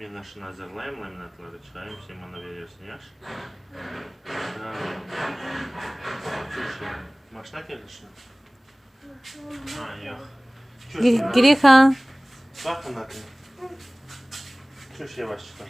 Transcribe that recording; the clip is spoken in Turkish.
Ben aşını hazırlayayım, laminatları çıkarayım, sen bana veriyorsun yaş. Maşına geldi şuna. Ha yok. Giriхан. Bakın bakın. Çüş yavaş çıkar.